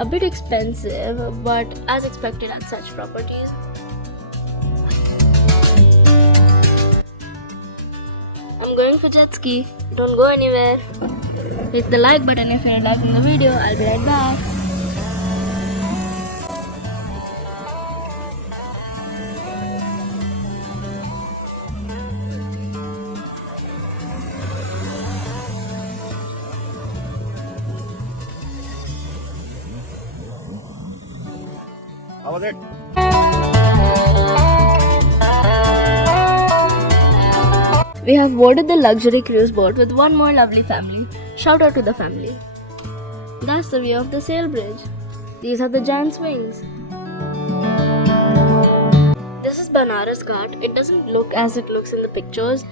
a bit expensive, but as expected at such properties. I'm going for jet ski. Don't go anywhere. Hit the like button if you're liking the video. I'll be right back. How was it? We have boarded the luxury cruise boat with one more lovely family. Shout out to the family. That's the view of the sail bridge. These are the giant swings. This is Banaras Ghat. It doesn't look as it looks in the pictures.